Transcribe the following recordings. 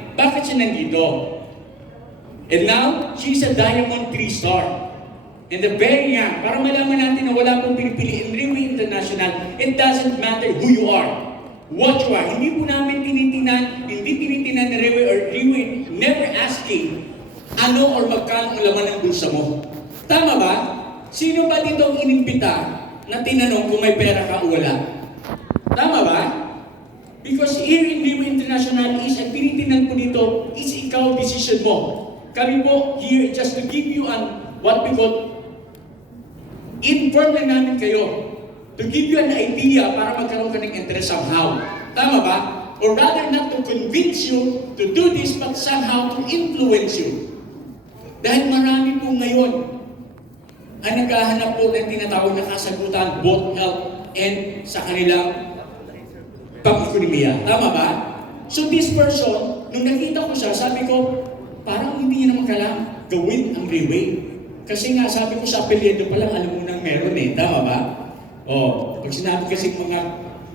Bakit siya nandito? And now, she's a Diamond 3-star. And the very young, para malaman natin na wala pong pinipili in Railway International, it doesn't matter who you are, what you are. Hindi po namin tinitinan na Railway or Railway, never asking ano or magkano ang laman ng bulsa mo. Tama ba? Sino ba dito ang inimbita na tinanong kung may pera ka o wala? Tama ba? Because here in Railway International is, ang tinitinan ko dito is ikaw decision mo. Kami po here just to give you what we call inform na namin kayo to give you an idea para magkaroon ka ng interest somehow. Tama ba? Or rather not to convince you to do this but somehow to influence you. Dahil marami po ngayon ang naghahanap po ng tinatawag na kasagutan both health and sa kanilang pang-ekonomiya. Tama ba? So this person, nung nakita ko siya, sabi ko, parang hindi niya naman kailangan gawin ang railway. Kasi nga, sabi ko sa apelyido pa lang, alam mo nang meron eh. Tama ba? Pag sinabi kasi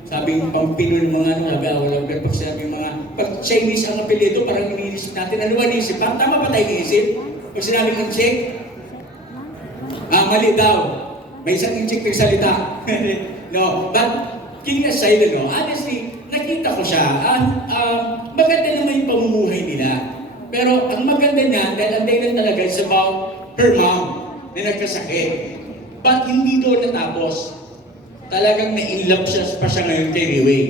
sabi ng pang-Pinoy ng mga wala, pero pag sinabi pag Chinese ang apelyido, parang iniisip natin, ano ba iniisip? Tama ba tayo iniisip? Pag sinabi ng check, mali daw. May isang check nagsalita. No, but kidding aside, honestly, nakita ko siya. Maganda naman yung pamumuhay nila. Pero ang maganda niya, dahil ang dahilan talaga is about her mom na nagkasakit. But hindi doon natapos. Talagang na-inlove pa siya ngayon kay Railway.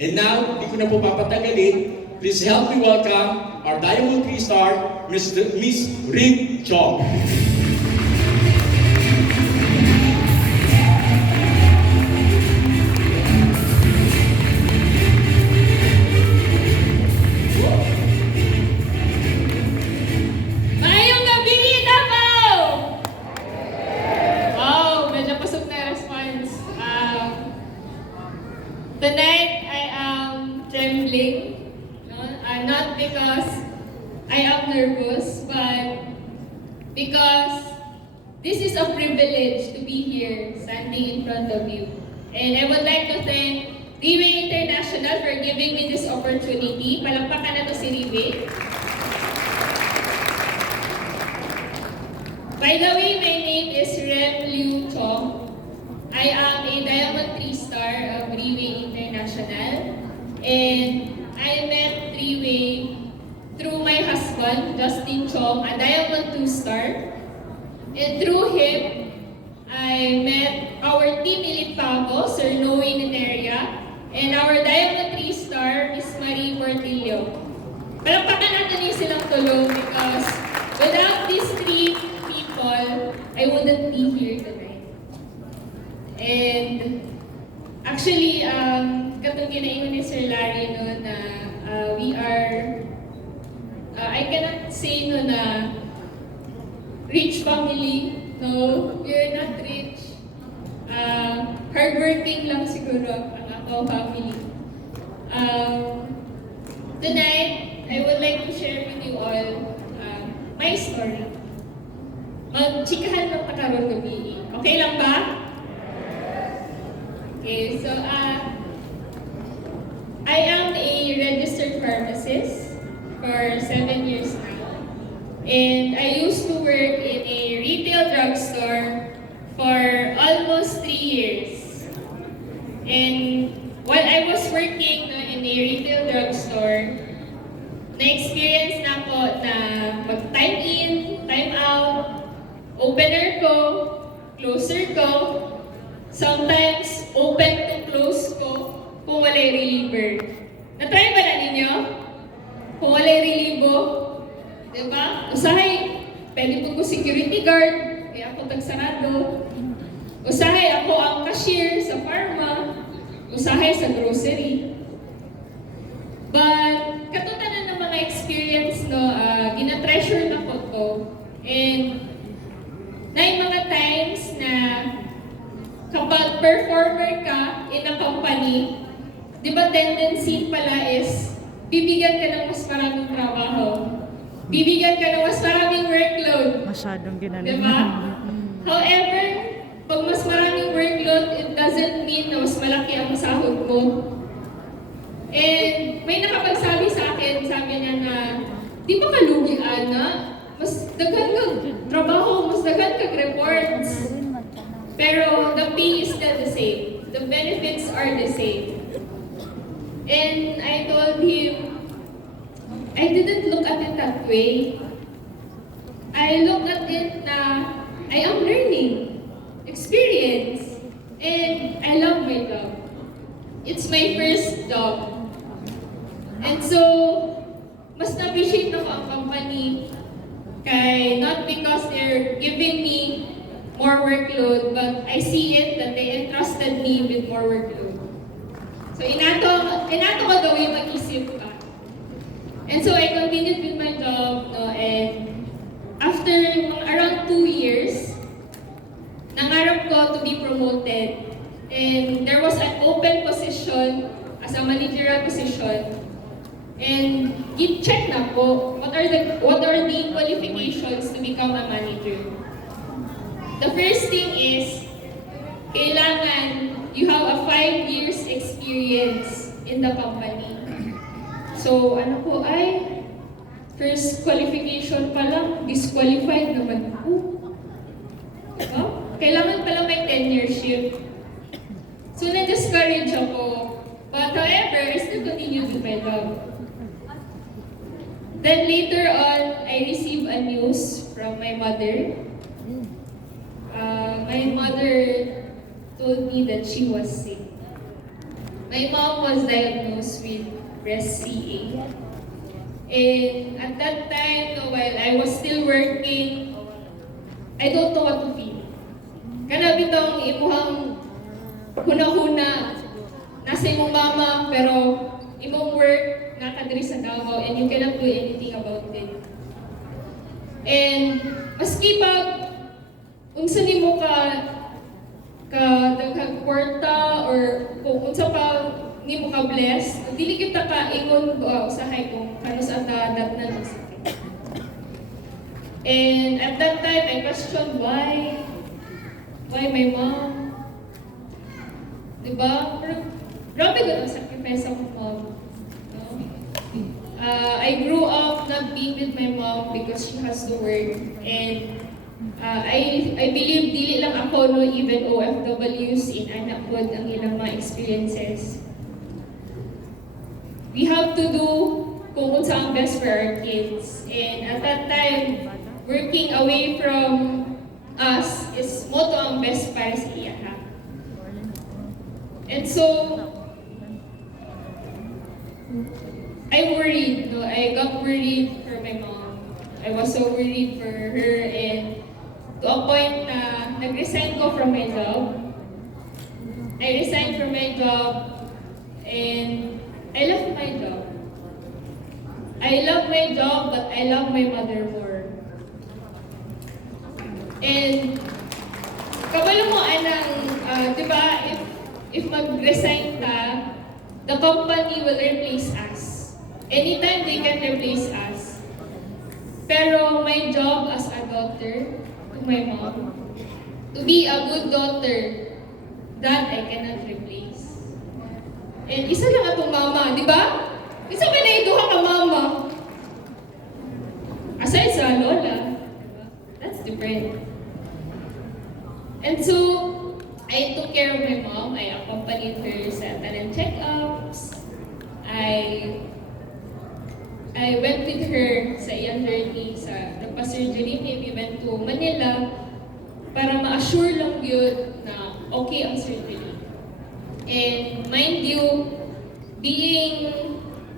And now, hindi ko na po papatagalin. Please help me welcome our Diamond 3-star, Ms Chiong. Tonight, I am trembling, not because I am nervous, but because this is a privilege to be here, standing in front of you. And I would like to thank Railway International for giving me this opportunity. Palakpakan na to si Railway. By the way, my name is Ms Chiong. I am a Diamond 3-star of Railway International, and I met Railway through my husband, Justin Chiong, a Diamond 2-star, and through him, I met our team elite Paco, Sir Noe Neneria, and our Diamond 3-star, Miss Marie Portillo. Palakpakan natin yung silang tulong because without these three people, I wouldn't be here today. And actually, katong ginaingon ni Sir Larry no na we are, I cannot say no na rich family. No, we are not rich. Hardworking lang siguro ang ako family. Tonight, I would like to share with you all my story. Magchikahan lang ta karon gabi. Okay lang ba? Okay, so I am a registered pharmacist for 7 years now. And I used to work in a retail drugstore for almost 3 years. And while I was working in a retail drugstore, na-experience na po na mag-time in, time out, opener ko, closer ko, sometimes open to close ko kung walay reliever. Na-try ba na ninyo? Kung walay relievo, diba? Usahay, pwede po ko security guard, kaya ako tagsarado. Usahay, ako ang cashier sa pharma. Usahay sa grocery. But, katutanan ng mga experience, gina-treasure na po to. And, na mga times na kapag performer ka in a company, di ba tendency pala is bibigyan ka ng mas maraming trabaho. Bibigyan ka ng mas maraming workload. Masyadong ginano. Di ba? However, pag mas maraming workload, it doesn't mean na mas malaki ang sahod mo. And may nakapagsabi sa akin, sabi niya na, di ba kalugi, Ana? Mas daghan kag trabaho, mas daghan kag reports. Pero the pay is still the same. The benefits are the same. And I told him, I didn't look at it that way. I looked at it na I am learning, experience, and I love my job. It's my first job. And so, mas na-appreciate ako ang company kay not because they're giving me more workload, but I see it that they entrusted me with more workload. So, inato ko daw yung mag-isip pa. And so, I continued with my job, no, and after around 2 years, nangarap ko to be promoted. And there was an open position as a managerial position. And i-check na po what are the qualifications to become a manager. The first thing is kailangan you have a 5 years experience in the company. So ano po ay first qualification pa lang, disqualified naman po. Diba? Kailangan pala may tenureship. So na-discourage ako. But however, I still continued with my job. Then later on, I received a news from my mother. My mother told me that she was sick. My mom was diagnosed with breast CA. And at that time, while I was still working, I don't know what to feel. Kana bitong imuhang huna-huna, nasa imong mama, pero imong work, nakadiri sa Davao, and you cannot do anything about it. And maski pag unsa nimo ka daghang kwarta or kung unsa pa nimo ka bless, dili kita ka ingon usahay kung kano sa dat na sakit. And at that time I questioned why my mom? Diba? Pero grabe ko ang sacrifice ako mom. No? I grew up not being with my mom because she has to work. And I believe dili lang ako no even OFWs in anakod ang ilang mga experiences. We have to do kung unsa ang best for our kids. And at that time, working away from us is mo to ang best para sa iya. And so, I worried. No? I got worried for my mom. I was so worried for her, and to a point na nag-resign ko from my job. I resigned from my job, and I love my job. I love my job, but I love my mother more. And kabalo mo anang, di ba, if mag-resign ta, the company will replace us. Anytime they can replace us. Pero my job as a daughter to my mom, to be a good daughter, that I cannot replace. And isa lang atong mama, di ba? Isa ba na iduha ka mama? Aside sa lola, diba? That's different. And so, I took care of my mom. I accompanied her sa talent check-ups. I went with her sa iyang journey sa nagpa-surgery niya. We went to Manila para ma-assure lang yun na okay ang surgery. And mind you, being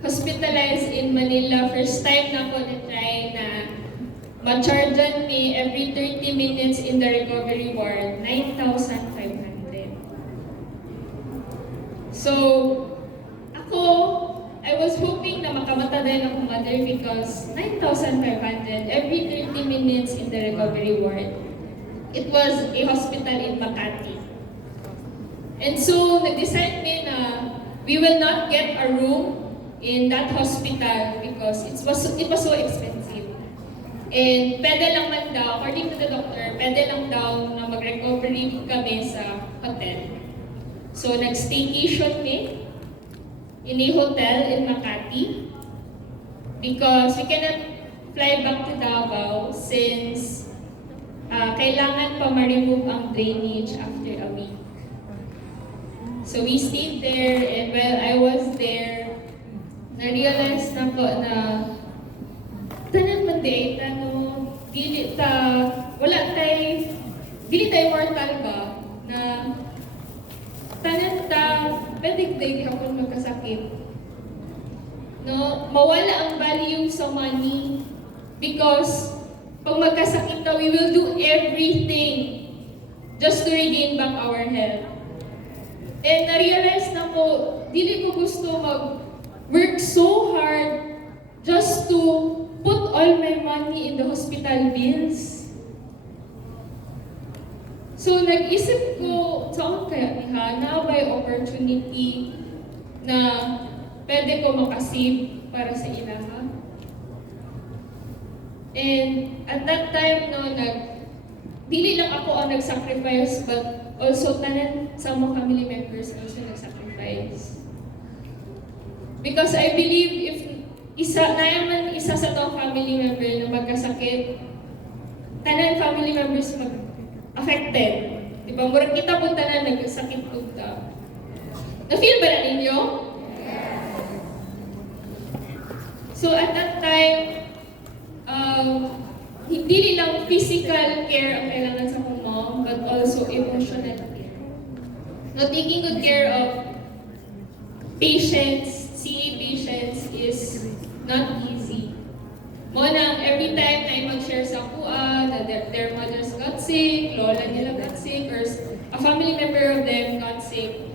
hospitalized in Manila, first time na ako na-try na ma-chargean me every 30 minutes in the recovery ward, 9,500. So, ako, I was hoping na makamata din akong mother because 9,500 every 30 minutes in the recovery ward. It was a hospital in Makati. And so, nag-decide me na we will not get a room in that hospital because it was so expensive. And pwede lang man daw, according to the doctor, pwede lang daw na mag-recovery kami sa hotel. So, nag-staycation me. in a hotel in Makati because we cannot fly back to Davao since kailangan pa ma-remove ang drainage after a week. So we stayed there, and while I was there, na-realize na po na tanan man di no, dili tayo mortal ba na tanan ta pwede day hapon magkasakit. No, mawala ang value sa money because pag magkasakit na, we will do everything just to regain back our health. And na-realize na po, dili ko gusto mag-work so hard just to put all my money in the hospital bills. So nag-isip ko, saan kaya niha, na by opportunity na pwede ko makasave para sa ilaha. And at that time, no, dili lang ako ang nag-sacrifice, but also tanan sa mga family members also nag-sacrifice. Because I believe if isa sa to family member na magkasakit, tanan family members affected. Diba? Murag kita po tanan nagkasakit po ta. Na-feel ba na ninyo? So at that time, hindi lang physical care ang kailangan sa akong mom, but also emotional care. No, taking good care of patients, CA patients is not easy. Mo nang every time na mag-share sa kuha, that their mothers got sick, lola nila got sick, or a family member of them got sick,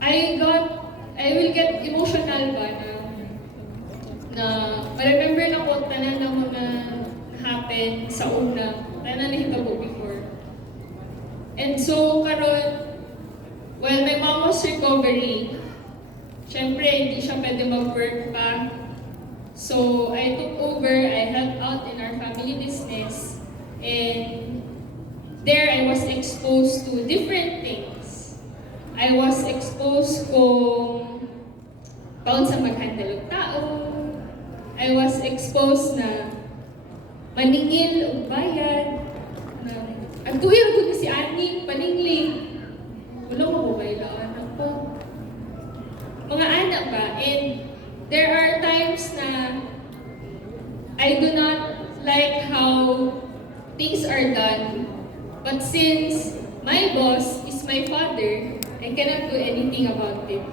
I will get emotional ba na ma-remember na ko tanan na mga happen sa una, tanan na hitabo before. And so, karon, while my mom was recovering, syempre, hindi siya pwede mag-work pa. So, I took over, I helped out in our family business, and there I was exposed to different things. I was exposed kung paun sa mag-handle ng tao. I was exposed na maningil o bayad. Ang tuwir ko si Ani, paningling. Wala mo ba yung anak ko? Mga anak ba? And there are times na I do not like how things are done. But since my boss is my father, I cannot do anything about it.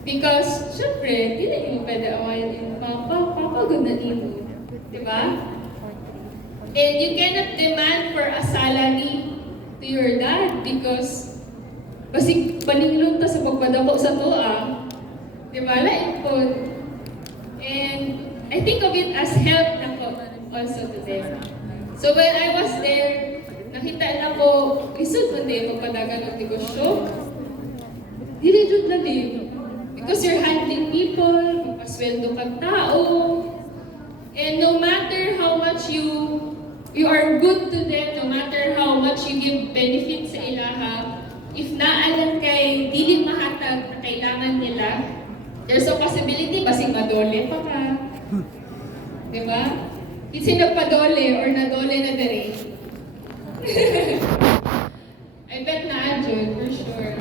Because, syempre, di na mo pwede awayan yung papa good na nino. Diba? And you cannot demand for a salary to your dad because basig paninglong ta sa pagpadako sa toa. Diba? Lain po. And I think of it as help na po also to them. So when I was there, nakita na ko, isod man din magpadagan ng negosyo. Dili jud na din. Because you're handling people, magpasweldo kang tao, and no matter how much you are good to them, no matter how much you give benefits sa ilaha, if naalam kay dili mahatag na kailangan nila, there's a possibility basing madole pa ka. Diba? Kasi nagpadole or nadole na dere. I bet na Jud, for sure.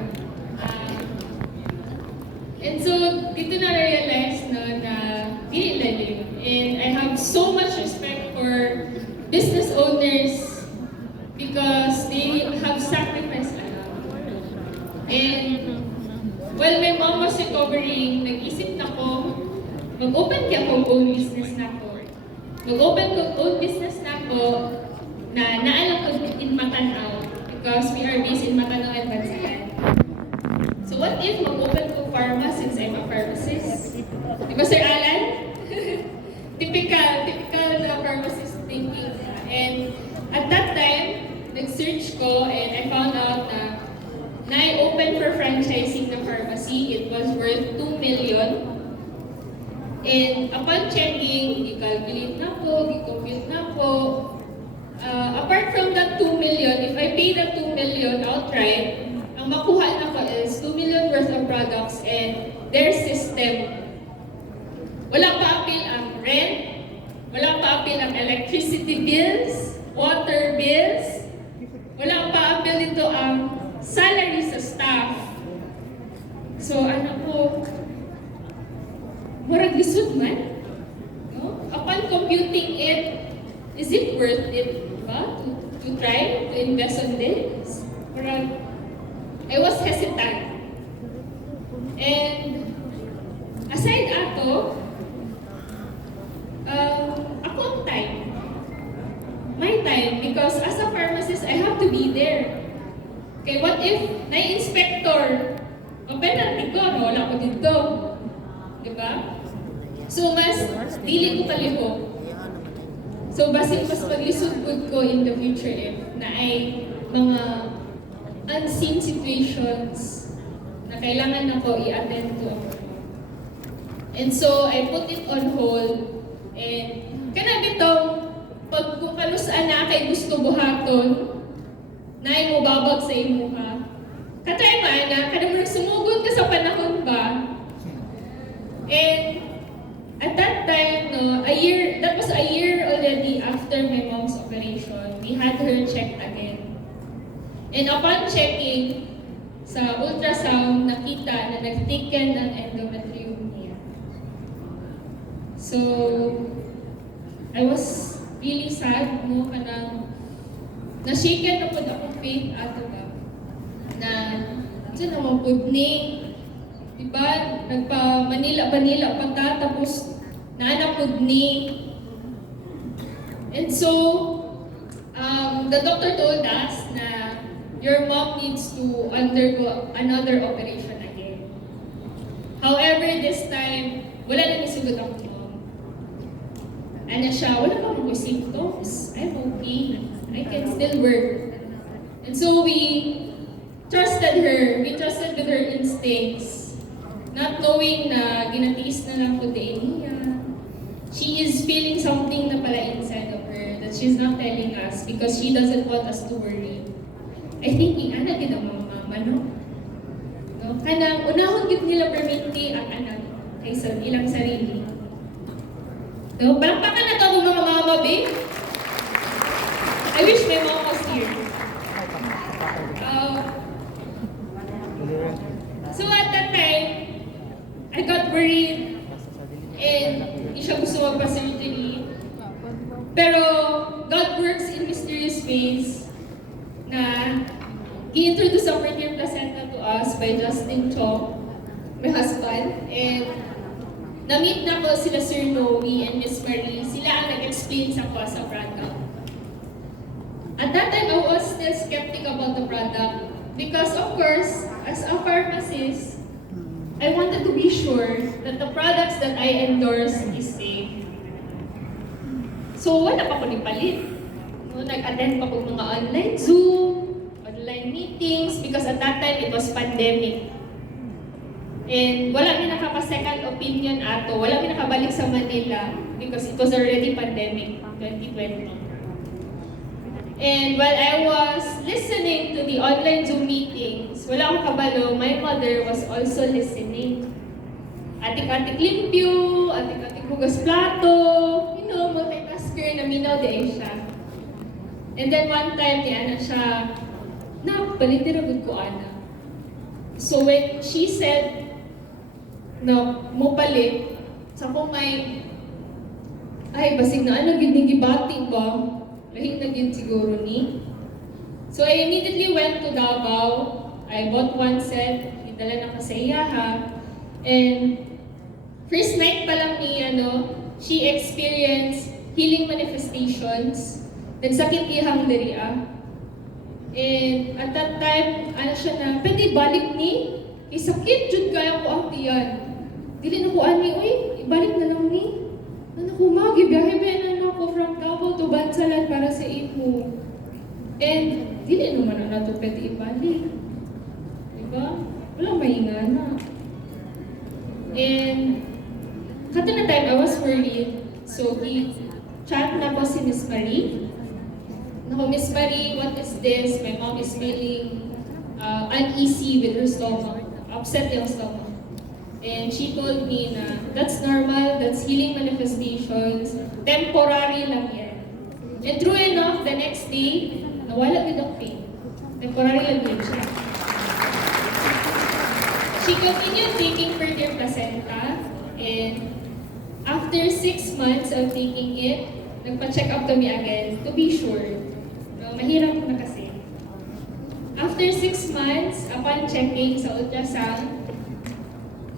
And so, dito na-realize na dili lalim. And I have so much respect for business owners because they have sacrificed a lot. And while my mom was recovering, nag-isip na ko, mag-open kaya akong own business na ko. Mag-open ko own business na ko na naalam ko in Matanaw because we are based in Matanaw and Bansayan. So what if mag-open ko pharma since I'm a pharmacist? Diba Sir Alan? typical na pharmacist thinking. And at that time, nag-search ko and I found out na na-open for franchising na pharmacy. It was worth 2 million. And upon checking, i-calculate na po, i-compute na po. Apart from that 2 million, if I pay that 2 million outright, ang ang makuha na ko is 2 million worth of products and their system. Walang pa-appeal ang rent, walang pa-appeal ang electricity bills, water bills, walang pa-appeal dito ang salary sa staff. So, ano po, murag lisod man. No? Upon computing it, is it worth it ba? To try to invest on this? Murag, I was hesitant. And aside ato, ako ang time. My time, because as a pharmacist, I have to be there. Okay, what if na-inspector? Penalty ko, no? Wala ko dito. Diba? So, mas dili ko kalihok. So, basig mas maglisod ko in the future if na ay mga unseen situations na kailangan ako i-attend to. And so, I put it on hold. And kana bitong pag kung kalusaan na kay gusto buhaton, na ay mo babag sa imuha. Katay man na, kada mo nagsumugod ka sa panahon ba? And at that time, no, that was a year already after my mom's operation. We had her checked again. And upon checking, sa ultrasound, nakita na nag-thickened ang endometrium niya. So, I was really sad, no, kanang na-shaken na po akong faith ato ba? Na, dyan naman po ni, diba, nagpa-Manila pa ta, tapos naanak po ni. And so, the doctor told us na your mom needs to undergo another operation again. However, this time, wala na nisugod ang mom. Ano siya, wala pa mga symptoms. I'm okay. I can still work. And so we trusted her. We trusted with her instincts. Not knowing na ginatiis na lang po niya. She is feeling something na pala inside of her that she's not telling us because she doesn't want us to worry. I think ana gid ang mga mama, no? No? Kanang unahon gid nila perminti ang anak kaysa ilang sarili. No? Palakpakan na to mga mama, babe. I wish my mom was here. So at that time, I got worried and hindi siya gusto magpa-surgery. Pero God works in mysterious ways na i-introduce ang premium placenta to us by Ms Chiong, my husband. And na-meet na ko sila Sir Noe and Ms Marie. Sila ang nag-explain sa ko sa product. At that time, I was still skeptic about the product because of course, as a pharmacist, I wanted to be sure that the products that I endorse is safe. So, wala pa ko ni palit. No, nag-attend pa ko mga online Zoom, online meetings, because at that time, it was pandemic. And wala mi nakaka-second opinion ato, wala mi nakabalik sa Manila because it was already pandemic, 2020. And while I was listening to the online Zoom meetings, wala akong kabalo, my mother was also listening. Atik-atik limpyo, atik-atik hugas plato, multitasker na minaw di siya. And then one time, di ana siya, palitiragod ko ana. So when she said, na mo palit, sa kong may, ay, basig na ano, gibati ba? Lahing na gid siguro ni. So I immediately went to Davao. I bought one set, idala na ko sa iyaha. And first night pa lang ni, she experienced healing manifestations. Then sakit iyahang diriya. And at that time, siya na, pwede balik ni? Sakit jud kaya ko ang tiyan. Dili na ko ani, uy, ibalik na lang ni. Ano ko, biyahe na ako from Davao to Bansalan para sa imo. And, dili naman na ito pwede ibalik. Diba? Walang mahingana. And, kato na time, I was worried. So, chat na ko si Ms Marie. Naku, Ms Marie, what is this? My mom is feeling uneasy with her stomach, upset yung stomach. And she told me na that's normal, that's healing manifestations, temporary lang yan. And true enough, the next day, nawala with ang pain. Temporary lang din siya. She continued taking fertile placenta, and after 6 months of taking it, nagpa-check up to me again to be sure. No, mahirap na kasi. After 6 months, upon checking sa ultrasound,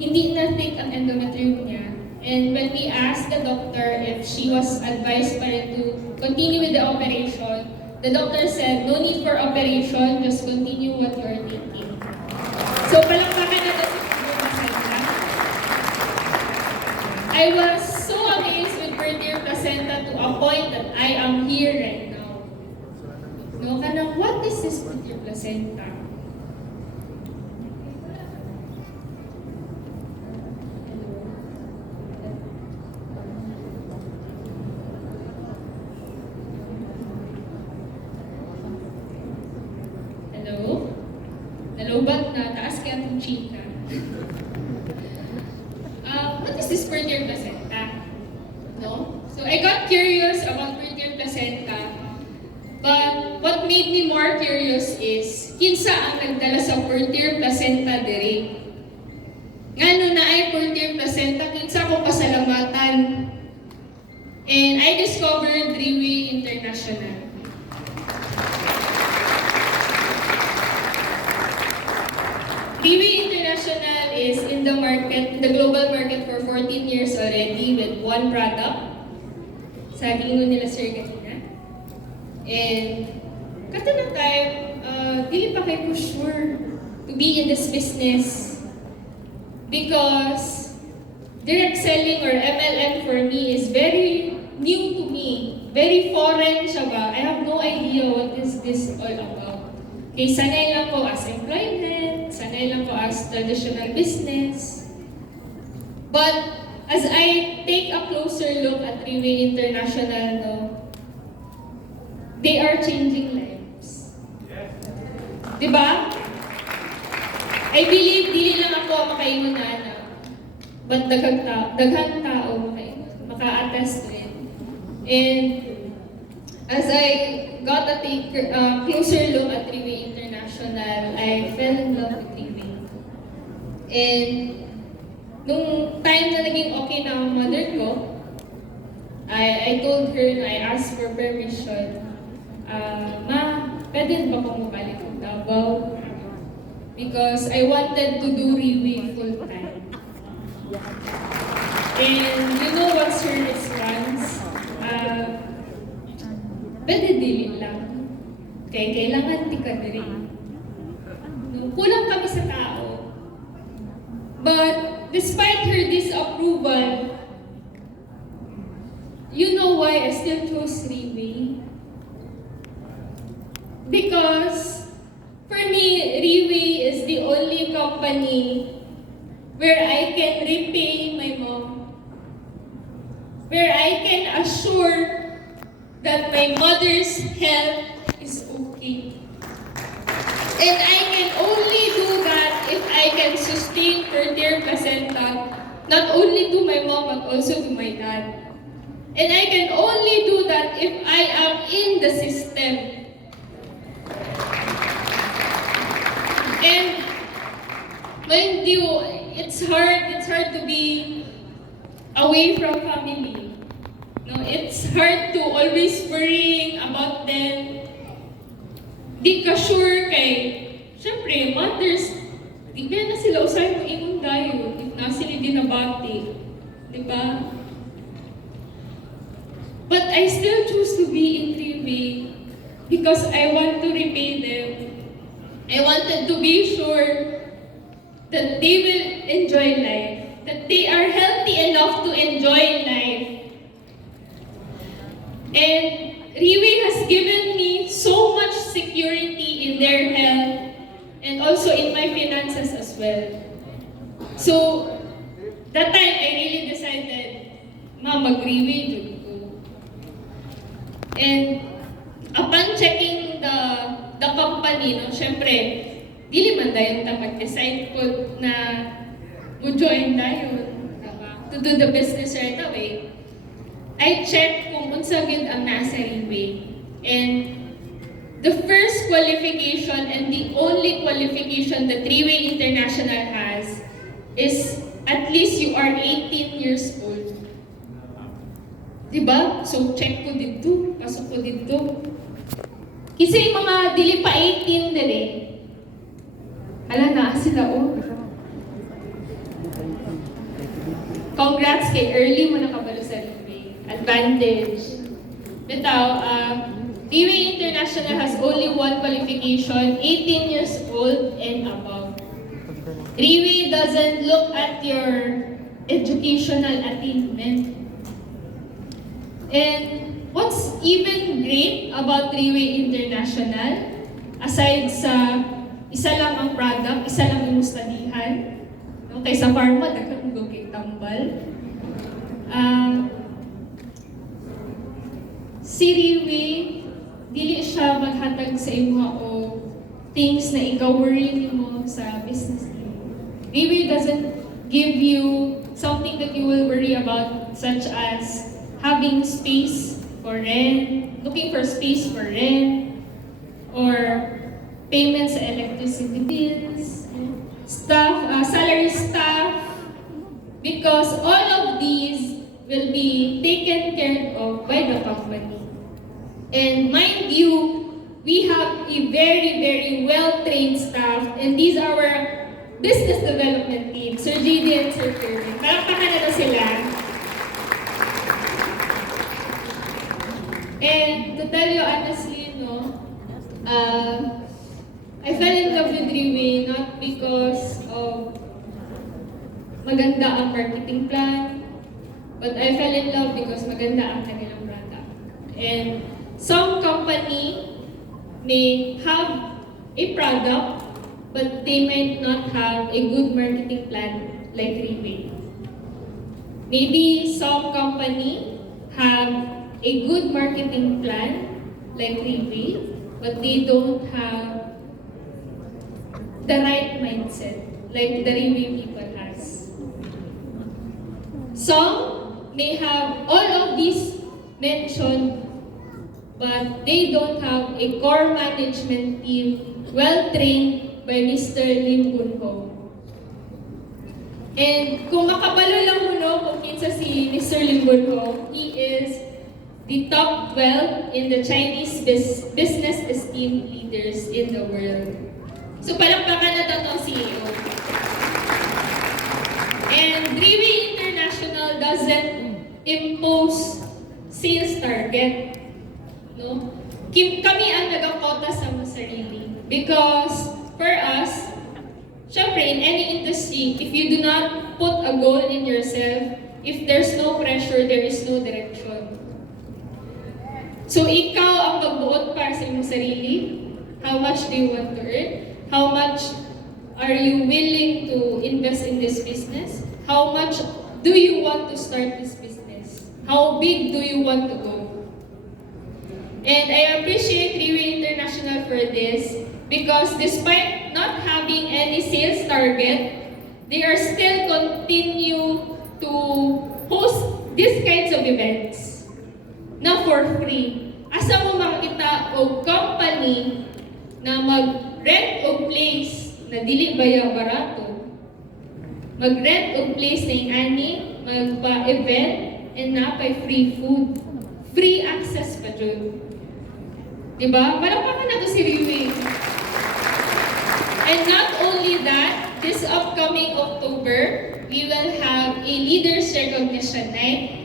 hindi na thick ang endometrium niya. And when we asked the doctor if she was advised pa rin to continue with the operation, the doctor said, no need for operation, just continue what you are taking. So, palakpakan na sa placenta. I was so amazed with fertile placenta to a point that I am here right now. No, kanang, what is this fertile placenta? Hello? Nalobat na, taas kaya itong chika. What is this fertile placenta? No? So I got curious about fertile placenta, but what made me more curious is kinsa ang nagdala sa fertile placenta diri. Ngano na ay fertile placenta, kinsa ko pasalamatan. And I discovered Riwi International. Riwi International is in the market, the global market for 14 years already with one product. Sa gingon nila Sir kanina. And kato na time, dili pa kayo sure to be in this business. Because direct selling or MLM for me is very new to me. Very foreign siya ba? I have no idea what is this all about. Okay, sanay lang ko as employment, sanay lang ko as traditional business. But as I take a closer look at Riwi International, no, they are changing lives. Diba? I believe, dili lang ako makaingon na, but daghang tao maka-attest to it. And as I got a closer look at Riwi International, I fell in love with Riwi. And nung time na naging okay na ang mother ko, I told her na I asked for permission. Ma, pwede ba kong mabalik ng Davao? Because I wanted to do Riwi full time. And you know what's her response? Pwede dili lang. Kaya kailangan tika na rin. Kulang kami sa tao. But despite her disapproval, you know why I still chose Riwi? Because for me, Riwi is the only company where I can repay my mom, where I can assure that my mother's health is okay. And I can only do that if I can sustain fertile placenta, not only to my mom but also to my dad. And I can only do that if I am in the system. And mind you, it's hard to be away from family. No, it's hard to always worrying about them. Di ka sure kay, syempre, mothers, di ba na sila usay mo ingon dayo if na sila dinabati. Di ba? But I still choose to be in Riwi because I want to repay them. I wanted to be sure that they will enjoy life, that they are healthy enough to enjoy life. And Riwi has given me so much security in their health and also in my finances as well. So, that time I really decided, mag-Riwi dun ko. And upon checking the company, no, syempre, dili man dayon ta mag-decide po na mo-join dayon, diba? To do the business right away. I check kung unsa gyud ang nasa Riway. And the first qualification and the only qualification that Riway International has is at least you are 18 years old. Diba? So check ko dito, pasok ko dito. Kasi yung mga dili pa 18 dali. Hala na sila Congrats kay early mo nakabalo sa Riway. Advantage. Bitaw, Riway International has only one qualification, 18 years old and above. Riway doesn't look at your educational attainment. And what's even great about Riway International, aside sa isa lang ang product, isa lang yung studyhan, no? Kaysa pharma, daghang go kay tambal. Si Riway, dili siya maghatag sa imo o things na ikaw worry mo sa business nimo. Riway doesn't give you something that you will worry about, such as having space for rent, looking for space for rent, or payments sa electricity bills, salary staff, because all of these will be taken care of by the company. And mind you, we have a very, very well-trained staff, and these are our business development team, Sir JD and Sir Kerwin. Palakpakan na to sila. And to tell you honestly, I fell in love with Riway not because of maganda ang marketing plan, but I fell in love because maganda ang kanilang product. And some company may have a product, but they might not have a good marketing plan like Riway. Maybe some company have a good marketing plan like Riway, but they don't have the right mindset like the Riway people has. Some may have all of these mentioned, but they don't have a core management team well trained by Mr. Lim Bunho. And kung makabalo lang mo kung kinsa si Mr. Lim Bunho, he is the top 12 in the Chinese business esteem leaders in the world. So palakpakan na to CEO. And Riway International doesn't impose sales target. No? Kami ang nagakota sa sarili. Because for us, syempre in any industry, if you do not put a goal in yourself, if there's no pressure, there is no direction. So ikaw ang magbuot para sa iyong sarili. How much do you want to earn? How much are you willing to invest in this business? How much do you want to start this business? How big do you want to go? And I appreciate Riway International for this because despite not having any sales target, they are still continue to host these kinds of events na for free. Asa mo makita o company na mag-rent o place na dili baya barato, mag-rent o place na ani, magpa-event, and napay free food. Free access pa dyan. Diba? Palakpakan na to si Riway. And not only that, this upcoming October, we will have a Leaders Recognition Night.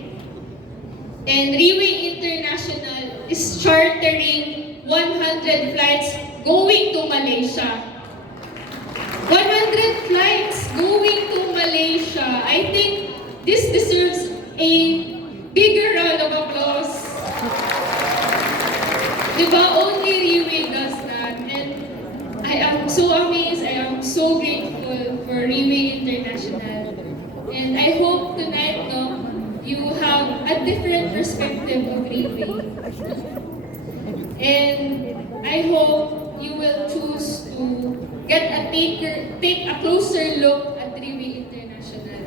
And Riway International is chartering 100 flights going to Malaysia. 100 flights going to Malaysia. I think this deserves a bigger round of applause. Diba? Only Riway does that. And I am so amazed, I am so grateful for Riway International. And I hope tonight, you have a different perspective of Riway. And I hope you will choose to take a closer look at Riwi International.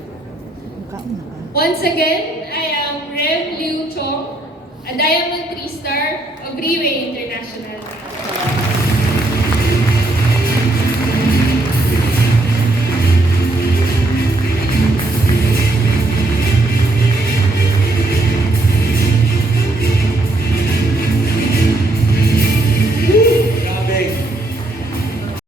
Once again, I am Rev Liu Chong, a Diamond 3-star of Riwi International.